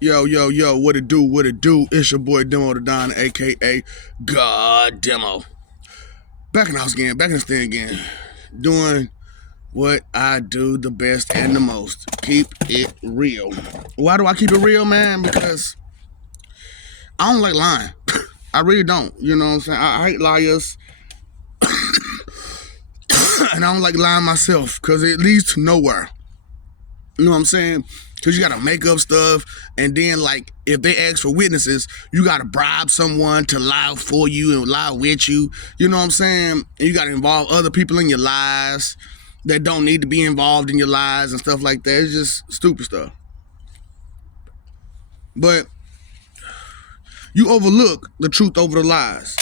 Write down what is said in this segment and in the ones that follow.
Yo, yo, yo, what it do, what it do? It's your boy Demo the Don, aka God Demo. Back in the house again, back in the stand again. Doing what I do the best and the most. Keep it real. Why do I keep it real, man? Because I don't like lying. I really don't. You know what I'm saying? I hate liars. And I don't like lying myself because it leads to nowhere. You know what I'm saying? Because you got to make up stuff. And then, like, if they ask for witnesses, you got to bribe someone to lie for you and lie with you. You know what I'm saying? And you got to involve other people in your lies that don't need to be involved in your lies and stuff like that. It's just stupid stuff. But you overlook the truth over the lies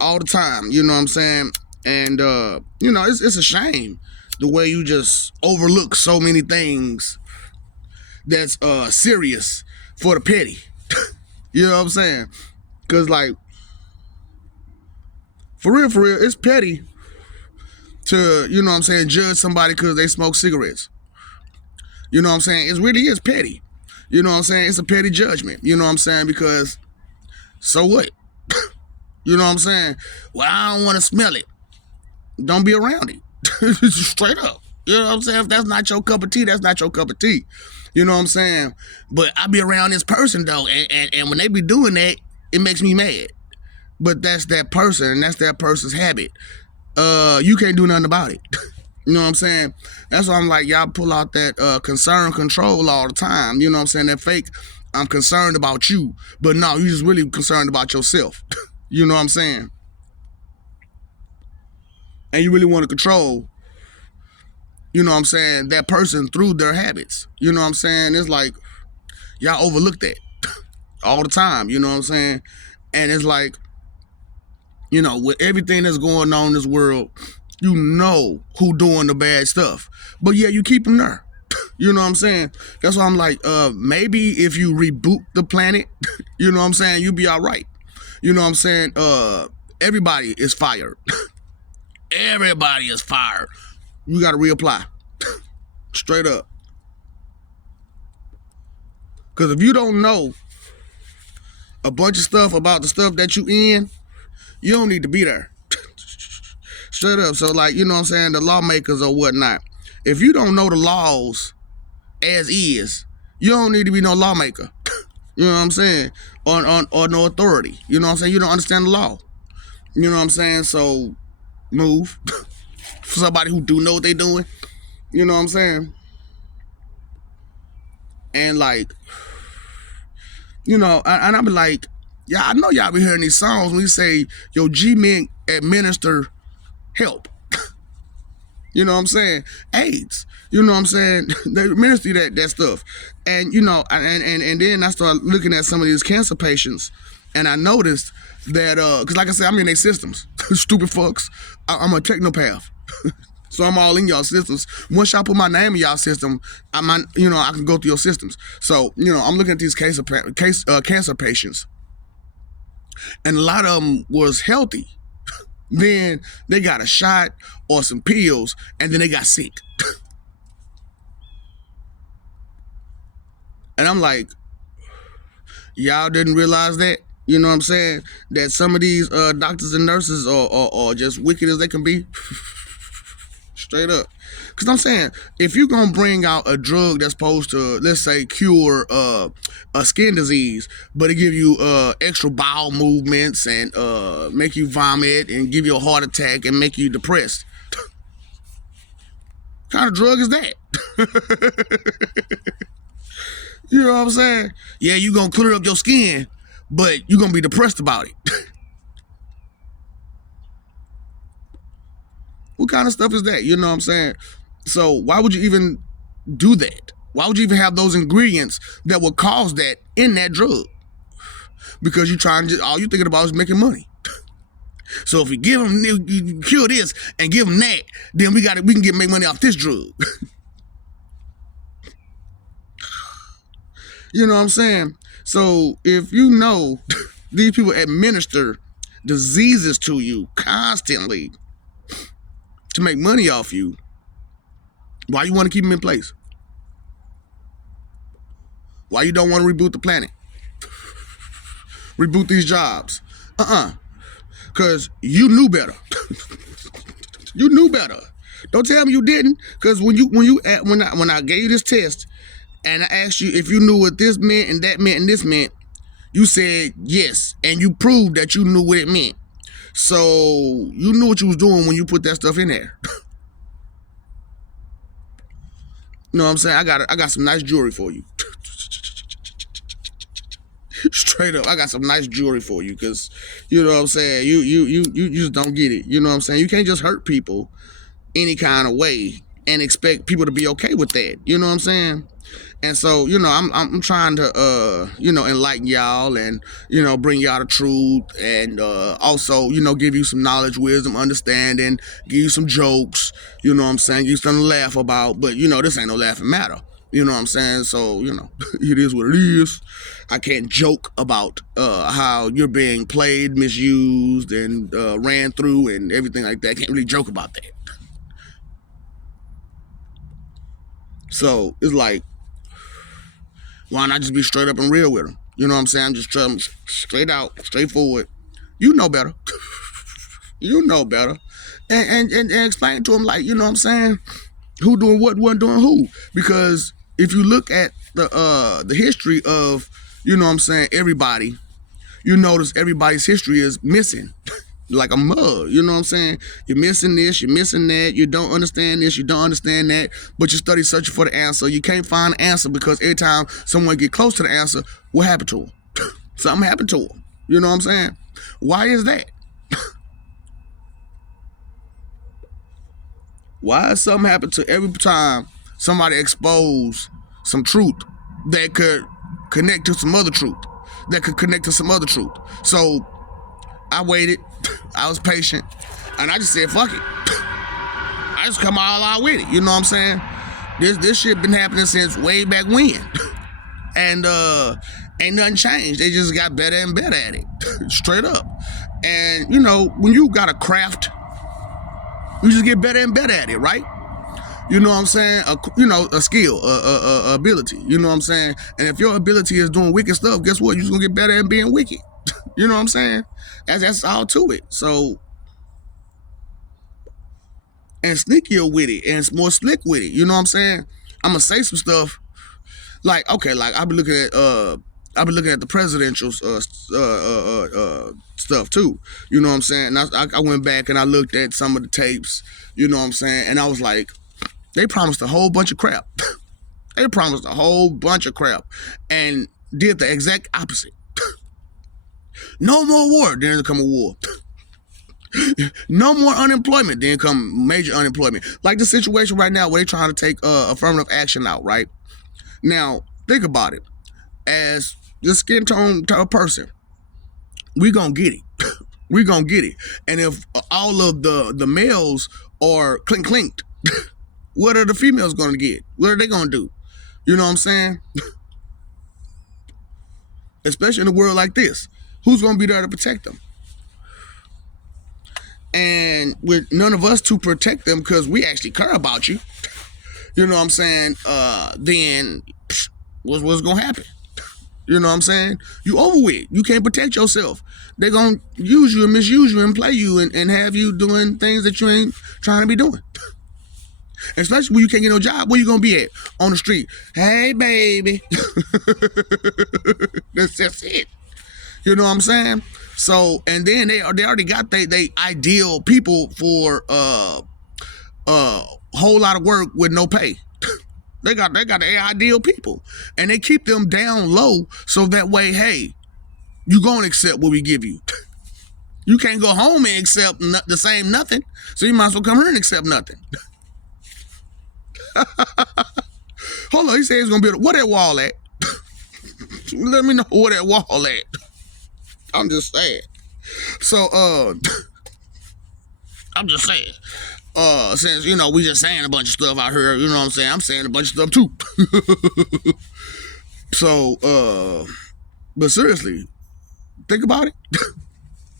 all the time. You know what I'm saying? And, it's a shame the way you just overlook so many things that's serious for the petty. You know what I'm saying? Because, like, for real, it's petty to, you know what I'm saying, judge somebody because they smoke cigarettes. You know what I'm saying? It really is petty. You know what I'm saying? It's a petty judgment. You know what I'm saying? Because, so what? You know what I'm saying? Well, I don't want to smell it. Don't be around it. Straight up. You know what I'm saying? If that's not your cup of tea, that's not your cup of tea. You know what I'm saying? But I be around this person, though, and when they be doing that, it makes me mad. But that's that person, and that's that person's habit. You can't do nothing about it. You know what I'm saying? That's why I'm like, y'all pull out that concern control all the time. You know what I'm saying? That fake, I'm concerned about you. But no, you just really concerned about yourself. You know what I'm saying? And you really want to control, you know what I'm saying, that person through their habits. You know what I'm saying? It's like, y'all overlook that all the time, you know what I'm saying? And it's like, you know, with everything that's going on in this world, you know who doing the bad stuff. But yeah, you keep them there. You know what I'm saying? That's why I'm like, maybe if you reboot the planet, you know what I'm saying, you'll be all right. You know what I'm saying? Everybody is fired. Everybody is fired. You got to reapply. Straight up. Because if you don't know a bunch of stuff about the stuff that you in, you don't need to be there. Straight up. So, like, you know what I'm saying, the lawmakers or whatnot, if you don't know the laws as is, you don't need to be no lawmaker. You know what I'm saying? Or no authority. You know what I'm saying? You don't understand the law. You know what I'm saying? So, move. For somebody who do know what they doing. You know what I'm saying? And, like, you know, and I be like, yeah, I know y'all be hearing these songs when you say, yo, G-Men administer help. You know what I'm saying? AIDS. You know what I'm saying? They administer that stuff. And, you know, and then I started looking at some of these cancer patients, and I noticed that, because like I said, I'm in their systems. Stupid fucks. I'm a technopath. So I'm all in y'all systems. Once y'all put my name in y'all system, I can go through your systems. So, you know, I'm looking at these cancer patients, and a lot of them was healthy. Then they got a shot or some pills, and then they got sick. And I'm like, y'all didn't realize that? You know what I'm saying? That some of these doctors and nurses are just wicked as they can be. Straight up. Because I'm saying, if you're going to bring out a drug that's supposed to, let's say, cure a skin disease, but it give you extra bowel movements and make you vomit and give you a heart attack and make you depressed, what kind of drug is that? You know what I'm saying? Yeah, you're going to clear up your skin, but you're going to be depressed about it. What kind of stuff is that? You know what I'm saying? So why would you even do that? Why would you even have those ingredients that would cause that in that drug? Because all you're thinking about is making money. So if you give them, you cure this and give them that, then we can make money off this drug. You know what I'm saying? So if you know these people administer diseases to you constantly to make money off you, why you want to keep them in place? Why you don't want to reboot the planet? Reboot these jobs? Because you knew better. You knew better. Don't tell me you didn't. Because when I gave you this test and I asked you if you knew what this meant and that meant and this meant, you said yes, and you proved that you knew what it meant. So you knew what you was doing when you put that stuff in there. You know what I'm saying? I got some nice jewelry for you. Straight up, I got some nice jewelry for you, because you know what I'm saying. You just don't get it. You know what I'm saying? You can't just hurt people any kind of way and expect people to be okay with that. You know what I'm saying? And so, you know, I'm trying to enlighten y'all and, bring y'all the truth, and also, give you some knowledge, wisdom, understanding, give you some jokes, you know what I'm saying, give you something to laugh about. But this ain't no laughing matter. You know what I'm saying? So, it is what it is. I can't joke about how you're being played, misused, and ran through and everything like that. I can't really joke about that. So it's like, why not just be straight up and real with them? You know what I'm saying? I'm just trying straight out, straightforward. You know better. You know better. And explain to them, like, you know what I'm saying, who doing what doing who. Because if you look at the history of, you know what I'm saying, everybody, you notice everybody's history is missing. Like a mug, you know what I'm saying? You're missing this, you're missing that, you don't understand this, you don't understand that, but you study searching for the answer. You can't find the answer because every time someone get close to the answer, what happened to them? Something happened to them. You know what I'm saying? Why is that? Why is something happen to every time somebody expose some truth that could connect to some other truth, that could connect to some other truth? So I waited, I was patient, and I just said, fuck it. I just come all out with it, you know what I'm saying? This shit been happening since way back when. And ain't nothing changed. They just got better and better at it. Straight up. And, when you got a craft, you just get better and better at it, right? You know what I'm saying? A skill, a ability, you know what I'm saying? And if your ability is doing wicked stuff, guess what? You're just gonna get better at being wicked. You know what I'm saying? That's all to it. So, and sneakier with it, and it's more slick with it. You know what I'm saying? I'm gonna say some stuff like, okay, like I've been looking at the presidential stuff too. You know what I'm saying? And I went back and I looked at some of the tapes. You know what I'm saying? And I was like, they promised a whole bunch of crap. They promised a whole bunch of crap and did the exact opposite. No more war, then come a war. No more unemployment, then come major unemployment. Like the situation right now where they're trying to take affirmative action out, right? Now, think about it. As the skin tone person, we gonna get it. We gonna get it. And if all of the males are clinked, what are the females gonna get? What are they gonna do? You know what I'm saying? Especially in a world like this. Who's gonna be there to protect them? And with none of us to protect them because we actually care about you, you know what I'm saying, then what's gonna happen? You know what I'm saying? You over with. You can't protect yourself. They're gonna use you and misuse you and play you and have you doing things that you ain't trying to be doing. Especially when you can't get no job. Where you gonna be at? On the street. Hey, baby. That's it. You know what I'm saying? So, and then they already got they ideal people for whole lot of work with no pay. They got the ideal people, and they keep them down low so that way, hey, you gonna accept what we give you. You can't go home and accept the same nothing, so you might as well come here and accept nothing. Hold on, he said he's gonna build. Where that wall at? Let me know where that wall at. I'm just saying. So, I'm just saying. Since, we just saying a bunch of stuff out here, you know what I'm saying? I'm saying a bunch of stuff too. So, but seriously, think about it.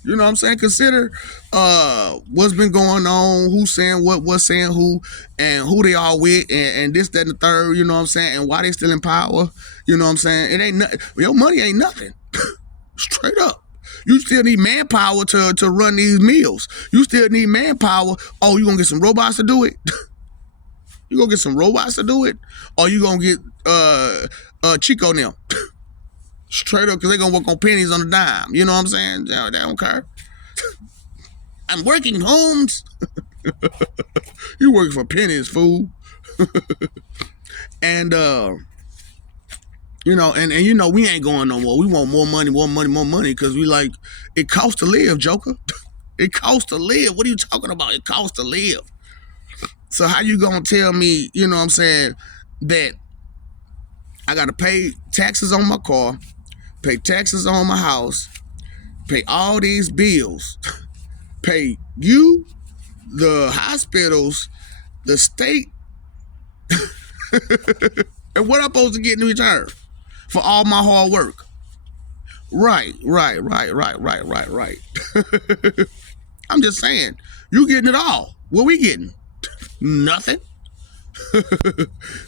You know what I'm saying? Consider what's been going on, who's saying what's saying who, and who they all with, and this, that, and the third, you know what I'm saying, and why they still in power. You know what I'm saying? It ain't nothing. Your money ain't nothing. Straight up. You still need manpower to run these meals. You still need manpower. Oh, you gonna get some robots to do it? You gonna get some robots to do it? Or you gonna get Chico now? Straight up, because they gonna work on pennies on the dime. You know what I'm saying? They don't care. I'm working, Holmes. You working for pennies, fool. And you know, and you know, we ain't going no more. We want more money, because we like, it costs to live, Joker. It costs to live. What are you talking about? It costs to live. So how you gonna tell me, you know what I'm saying, that I gotta pay taxes on my car, pay taxes on my house, pay all these bills, pay you, the hospitals, the state, and what I'm supposed to get in return for all my hard work? Right. I'm just saying, you getting it all. What we getting? Nothing.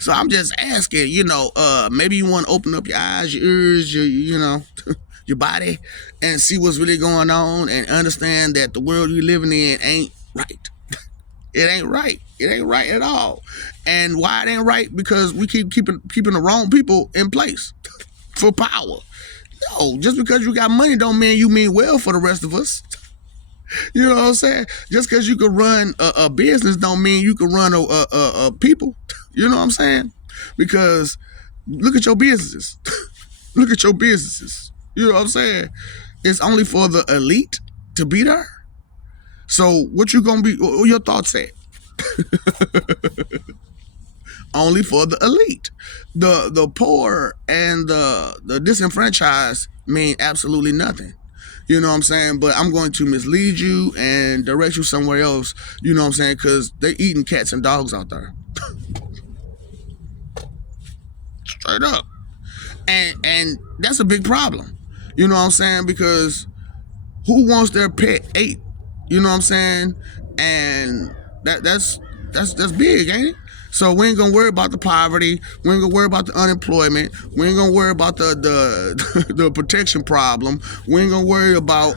So I'm just asking, you know, maybe you want to open up your eyes, your ears, you know, your body, and see what's really going on, and understand that the world you're living in ain't right. It ain't right. It ain't right at all. And why it ain't right? Because we keep keeping the wrong people in place for power. No, just because you got money don't mean you mean well for the rest of us. You know what I'm saying? Just because you can run a business don't mean you can run a people. You know what I'm saying? Because look at your businesses. Look at your businesses. You know what I'm saying? It's only for the elite to be there. So what you gonna be? What your thoughts at? Only for the elite. The poor and the disenfranchised mean absolutely nothing. You know what I'm saying? But I'm going to mislead you and direct you somewhere else. You know what I'm saying? Because they eating cats and dogs out there. Straight up. And that's a big problem. You know what I'm saying? Because who wants their pet ate? You know what I'm saying? And that's big, ain't it? So we ain't gonna worry about the poverty. We ain't gonna worry about the unemployment. We ain't gonna worry about the protection problem. We ain't gonna worry about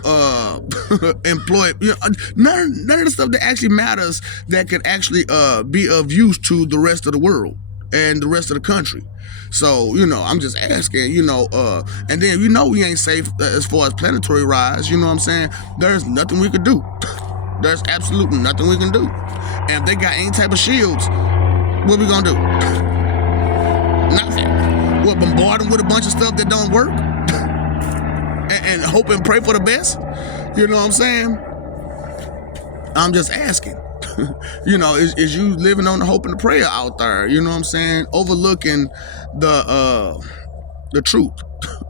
employment. You know, none of the stuff that actually matters, that could actually be of use to the rest of the world and the rest of the country. So, you know, I'm just asking, you know, and then, you know, we ain't safe as far as planetary rise. You know what I'm saying? There's nothing we could do. There's absolutely nothing we can do. And if they got any type of shields, what we gonna do? Nothing. What, bombard them with a bunch of stuff that don't work? and hope and pray for the best? You know what I'm saying? I'm just asking. You know, is you living on the hope and the prayer out there? You know what I'm saying? Overlooking the truth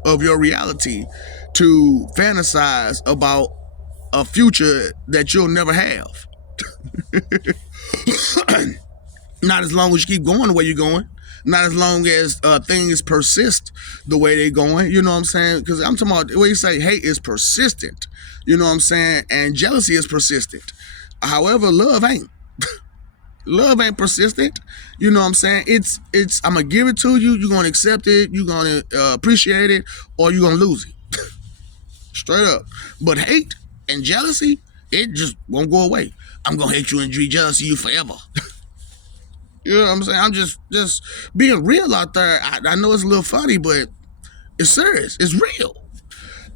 of your reality to fantasize about a future that you'll never have. Not as long as you keep going the way you're going. Not as long as things persist the way they're going. You know what I'm saying? Because I'm talking about the way you say hate is persistent. You know what I'm saying? And jealousy is persistent. However, love ain't. Love ain't persistent. You know what I'm saying? It's I'm going to give it to you. You're going to accept it. You're going to appreciate it. Or you're going to lose it. Straight up. But hate and jealousy, it just won't go away. I'm going to hate you and be jealous of you forever. You know what I'm saying? I'm just being real out there. I know it's a little funny, but it's serious. It's real.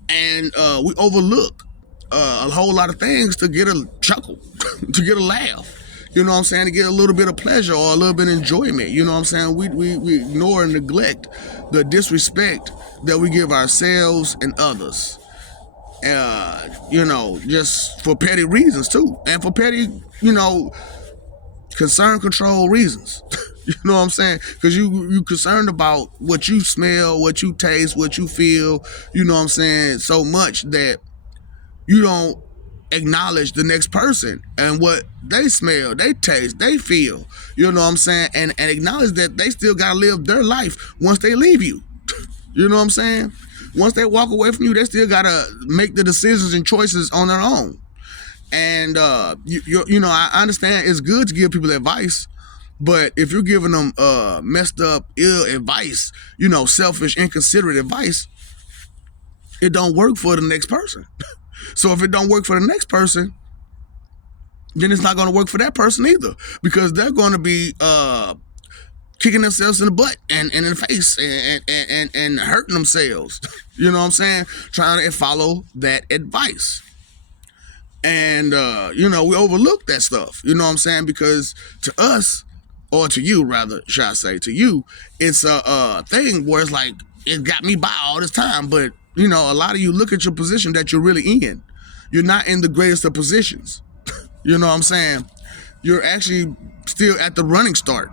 And we overlook a whole lot of things to get a chuckle, to get a laugh. You know what I'm saying? To get a little bit of pleasure or a little bit of enjoyment. You know what I'm saying? We ignore and neglect the disrespect that we give ourselves and others. You know, just for petty reasons too. And for petty, you know, concern control reasons. You know what I'm saying? Because you concerned about what you smell, what you taste, what you feel, you know what I'm saying, so much that you don't acknowledge the next person and what they smell, they taste, they feel, you know what I'm saying, and acknowledge that they still gotta live their life once they leave you. You know what I'm saying? Once they walk away from you, they still gotta make the decisions and choices on their own. And I understand it's good to give people advice, but if you're giving them messed up, ill advice, selfish, inconsiderate advice, it don't work for the next person. So if it don't work for the next person, then it's not going to work for that person either, because they're going to be kicking themselves in the butt and in the face and hurting themselves. You know what I'm saying? Trying to follow that advice. And, we overlook that stuff, you know what I'm saying? Because to us, or to you rather, should I say, to you, it's a thing where it's like, it got me by all this time. But, a lot of you look at your position that you're really in. You're not in the greatest of positions. You know what I'm saying? You're actually still at the running start.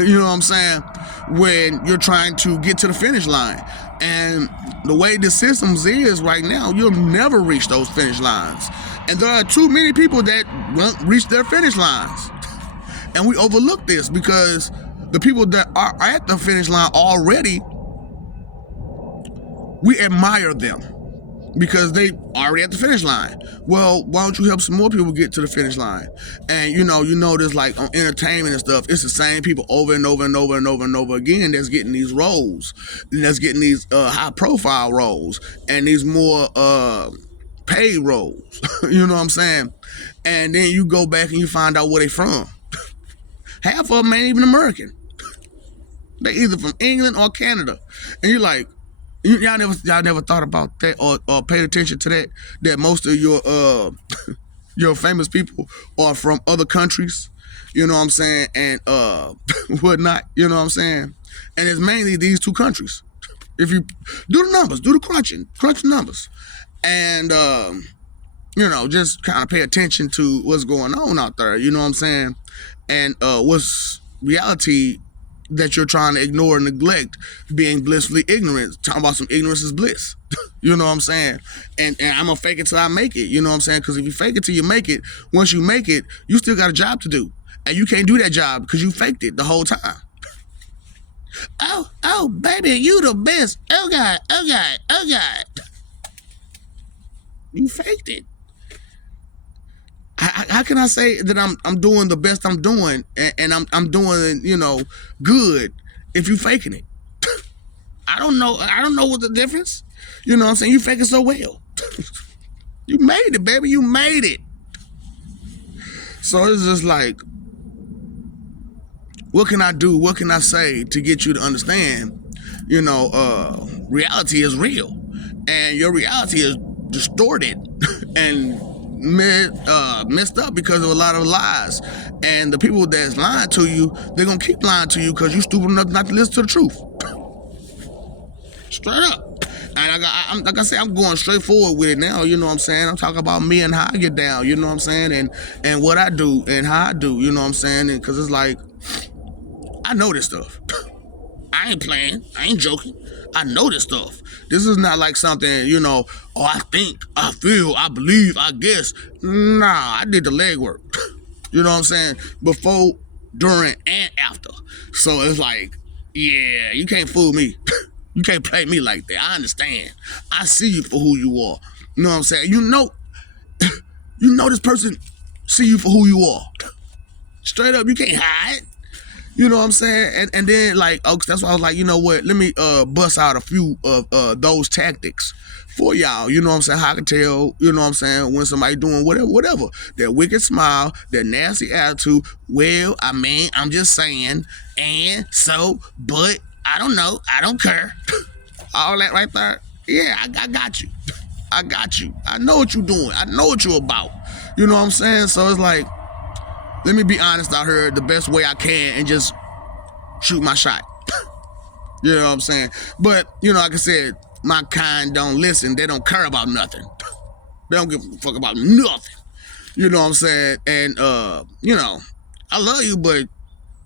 You know what I'm saying? When you're trying to get to the finish line. And the way the systems is right now, you'll never reach those finish lines. And there are too many people that won't reach their finish lines. And we overlook this because the people that are at the finish line already, we admire them because they already at the finish line. Well, why don't you help some more people get to the finish line? And you notice like on entertainment and stuff, it's the same people over and over and over and over and over again that's getting these roles, and that's getting these high profile roles and these more paid roles. You know what I'm saying? And then you go back and you find out where they from. Half of them ain't even American. They either from England or Canada. And you're like, y'all never thought about that or paid attention to that most of your your famous people are from other countries, you know what I'm saying, and whatnot, you know what I'm saying? And it's mainly these two countries. If you do the numbers, do the crunch the numbers, and just kind of pay attention to what's going on out there, you know what I'm saying, and what's reality that you're trying to ignore and neglect, being blissfully ignorant, talking about some ignorance is bliss. You know what I'm saying? And I'm going to fake it till I make it, you know what I'm saying? Because if you fake it till you make it, once you make it, you still got a job to do. And you can't do that job because you faked it the whole time. Oh, baby, you the best. Oh, God, oh, God, oh, God. You faked it. How can I say that I'm doing the best I'm doing and I'm doing good if you faking it? I don't know what the difference. You know what I'm saying? You faking so well. You made it, baby. You made it. So it's just like, what can I do? What can I say to get you to understand? Reality is real, and your reality is distorted and messed up because of a lot of lies. And the people that's lying to you, they're gonna keep lying to you because you stupid enough not to listen to the truth. Straight up. And like I said, I'm going straight forward with it now, you know what I'm saying? I'm talking about me and how I get down, you know what I'm saying? And what I do and how I do, you know what I'm saying? And because it's like, I know this stuff. I ain't playing. I ain't joking. I know this stuff. This is not like something, I think, I feel, I believe, I guess. Nah, I did the legwork. You know what I'm saying? Before, during, and after. So it's like, yeah, you can't fool me. You can't play me like that. I understand. I see you for who you are. You know what I'm saying? You know this person see you for who you are. Straight up, you can't hide. You know what I'm saying? And then, like, that's why I was like, you know what? Let me bust out a few of those tactics for y'all. You know what I'm saying? How I can tell, you know what I'm saying, when somebody doing whatever. That wicked smile, that nasty attitude. Well, I mean, I'm just saying. And so, but, I don't know. I don't care. All that right there. Yeah, I got you. I got you. I know what you're doing. I know what you're about. You know what I'm saying? So it's like, let me be honest out here the best way I can and just shoot my shot. You know what I'm saying? But, like I said, my kind don't listen. They don't care about nothing. They don't give a fuck about nothing. You know what I'm saying? And, I love you, but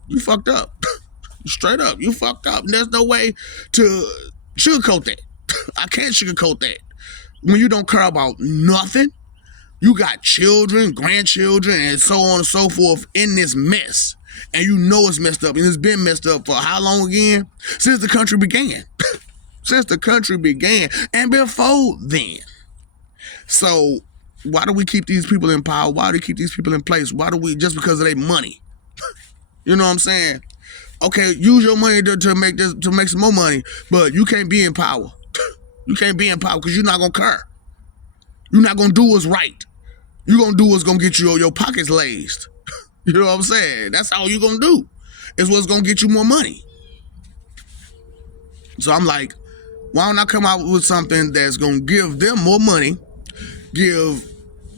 you fucked up. Straight up, you fucked up. And there's no way to sugarcoat that. I can't sugarcoat that. When you don't care about nothing, you got children, grandchildren, and so on and so forth in this mess. And you know it's messed up. And it's been messed up for how long again? Since the country began. since the country began and before then. So why do we keep these people in power? Why do we keep these people in place? Why do we, just because of their money? You know what I'm saying? Okay, use your money to make some more money, but you can't be in power. You can't be in power because you're not gonna care. You're not gonna do what's right. You're gonna do what's gonna get you your pockets laced. You know what I'm saying? That's all you're gonna do. Is what's gonna get you more money. So I'm like, why don't I come out with something that's gonna give them more money,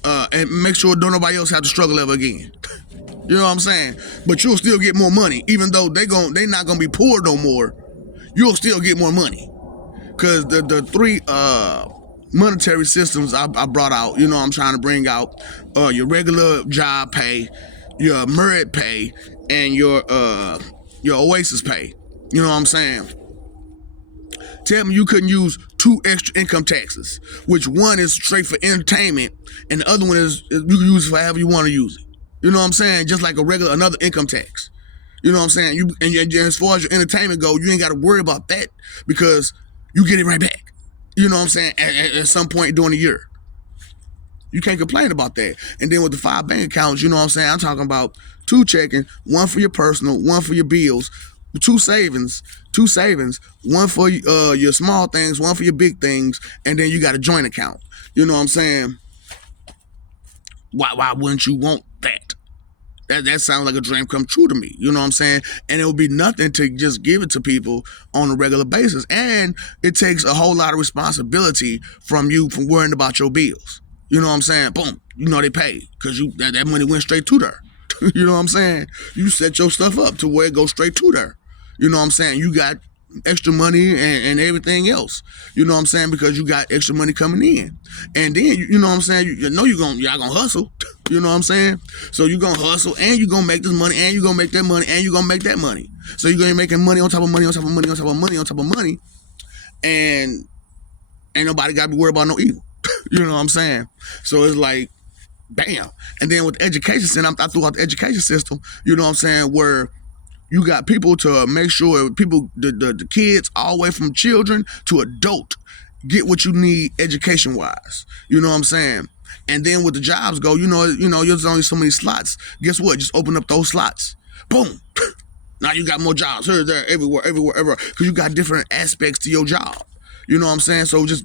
and make sure don't nobody else have to struggle ever again. You know what I'm saying? But you'll still get more money, even though they not gonna be poor no more. You'll still get more money, cause the three monetary systems I brought out. You know, I'm trying to bring out your regular job pay, your merit pay, and your Oasis pay. You know what I'm saying? Tell me you couldn't use 2 extra income taxes, which one is straight for entertainment, and the other one is you can use it for however you want to use it. You know what I'm saying? Just like another income tax. You know what I'm saying? And as far as your entertainment go, you ain't got to worry about that because you get it right back. You know what I'm saying? At some point during the year. You can't complain about that. And then with the 5 bank accounts, you know what I'm saying? I'm talking about 2 checking, 1 for your personal, 1 for your bills, 2 savings, 1 for your small things, 1 for your big things, and then you got a joint account. You know what I'm saying? Why wouldn't you want that? That sounds like a dream come true to me. You know what I'm saying? And it would be nothing to just give it to people on a regular basis. And it takes a whole lot of responsibility from you from worrying about your bills. You know what I'm saying? Boom. You know they pay because that money went straight to there. You know what I'm saying? You set your stuff up to where it goes straight to there. You know what I'm saying? You got extra money and everything else. You know what I'm saying? Because you got extra money coming in. And then, you know what I'm saying? You know y'all gonna hustle. You know what I'm saying? So you're gonna hustle and you're gonna make this money and you're gonna make that money and you're gonna make that money. So you're gonna be making money on top of money on top of money on top of money on top of money. And ain't nobody gotta be worried about no evil. You know what I'm saying? So it's like, bam. And then with the education system, I threw out the education system, you know what I'm saying, where you got people to make sure people, the kids, all the way from children to adult, get what you need education wise. You know what I'm saying? And then with the jobs go, you know, there's only so many slots. Guess what? Just open up those slots. Boom. Now you got more jobs here, there, everywhere. Because you got different aspects to your job. You know what I'm saying? So just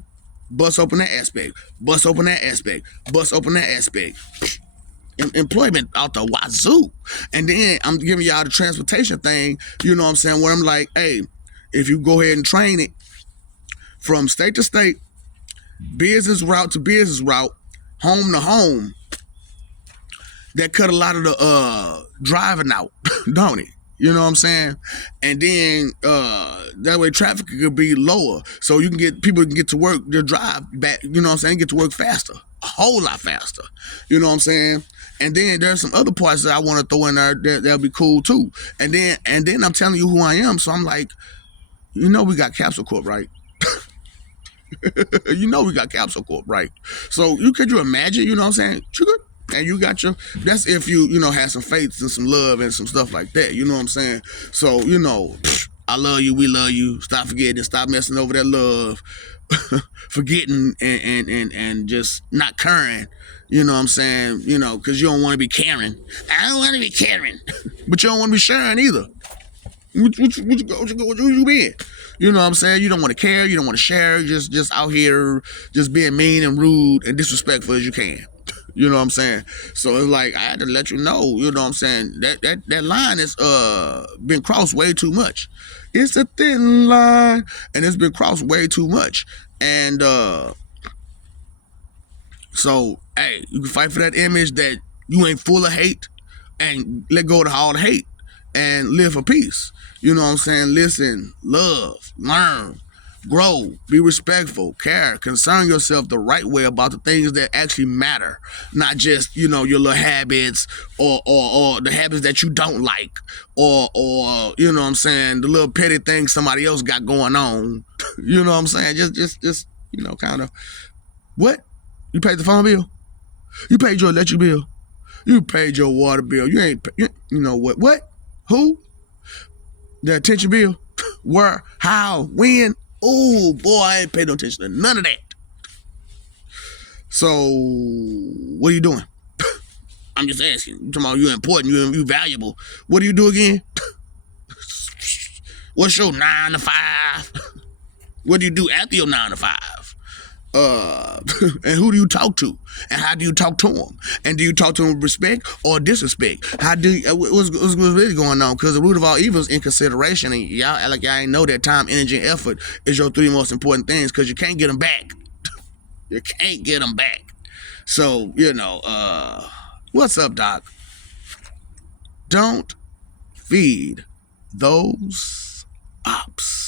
bust open that aspect. Bust open that aspect. Bust open that aspect. Employment out the wazoo. And then I'm giving y'all the transportation thing, you know what I'm saying, where I'm like, hey, if you go ahead and train it from state to state, business route to business route, home to home, that cut a lot of the driving out, don't it? You know what I'm saying? And then that way traffic could be lower. So people can get to work, their drive back, you know what I'm saying, get to work faster. A whole lot faster. You know what I'm saying? And then there's some other parts that I want to throw in there that'll be cool too. And then I'm telling you who I am. So I'm like, you know we got Capsule Corp, right? You know we got Capsule Corp, right? So could you imagine, you know what I'm saying? And you got that's if you have some faith and some love and some stuff like that, you know what I'm saying? So, I love you, we love you. Stop forgetting, stop messing over that love. Forgetting and just not caring, you know what I'm saying? Because you don't want to be caring. I don't want to be caring. But you don't want to be sharing either. What you been? You know what I'm saying? You don't want to care, you don't want to share, just out here just being mean and rude and disrespectful as you can. You know what I'm saying? So it's like I had to let you know, you know what I'm saying? That line has been crossed way too much. It's a thin line and it's been crossed way too much. And so, hey, you can fight for that image that you ain't full of hate and let go of all the hate and live for peace. You know what I'm saying? Listen, love, learn, grow, be respectful, care, concern yourself the right way about the things that actually matter, not just, your little habits or the habits that you don't like or you know what I'm saying, the little petty things somebody else got going on. You know what I'm saying? Just kind of, what? You paid the phone bill? You paid your electric bill? You paid your water bill? You ain't, you know what? What? Who? The attention bill? Where? How? When? Oh, boy, I ain't paying no attention to none of that. So, what are you doing? I'm just asking. You talking about you're important, you valuable. What do you do again? What's your 9 to 5? What do you do after your 9 to 5? And who do you talk to? And how do you talk to them? And do you talk to them with respect or disrespect? How do you, what's really going on? Because the root of all evil is inconsideration, and y'all like y'all ain't know that time, energy, and effort is your 3 most important things, because you can't get them back. You can't get them back. So, what's up, Doc? Don't feed those ops.